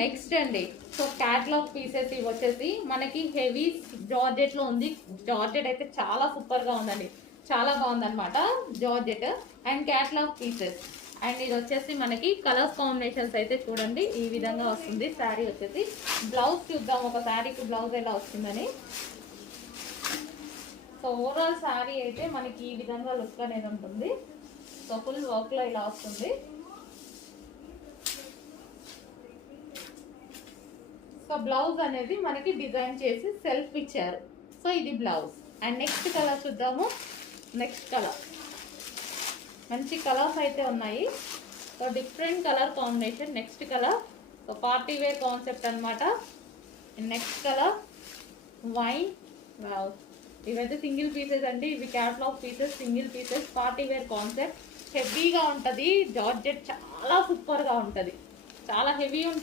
Next అండి, so catalogue pieces ఇవి వచ్చేసి మనకి హెవీ జార్జెట్ లో ఉంది. జార్జెట్ అయితే చాలా సూపర్ గా ఉందండి, చాలా బాగుంది అనమాట georgette. And catalogue pieces. And ఇది వచ్చేసి మనకి కలర్స్ కాంబినేషన్స్ అయితే చూడండి ఈ విధంగా వస్తుంది. శారీ వచ్చేసి బ్లౌజ్ చూద్దాం, ఒక శారీకి బ్లౌజ్ ఎలా వస్తుందని. సో ఓవరాల్ శారీ అయితే మనకి ఈ విధంగా లుక్ అనేది ఉంటుంది. సో ఫుల్ వర్క్ లో ఇలా వస్తుంది. సో బ్లౌజ్ అనేది మనకి డిజైన్ చేసి సెల్ఫ్ ఇచ్చారు. సో ఇది బ్లౌజ్. అండ్ నెక్స్ట్ కలర్ చూద్దాము. నెక్స్ట్ కలర్ మంచి కలర్స్ అయితే ఉన్నాయి. So different colour combination. Next colour so party wear concept అనమాట. Next colour wine. ఇవైతే సింగిల్ పీసెస్ అండి, ఇవి catalogue pieces, single pieces, party wear concept. హెవీగా ఉంటుంది జార్జెట్, చాలా సూపర్గా ఉంటుంది, చాలా హెవీ ఉంటుంది.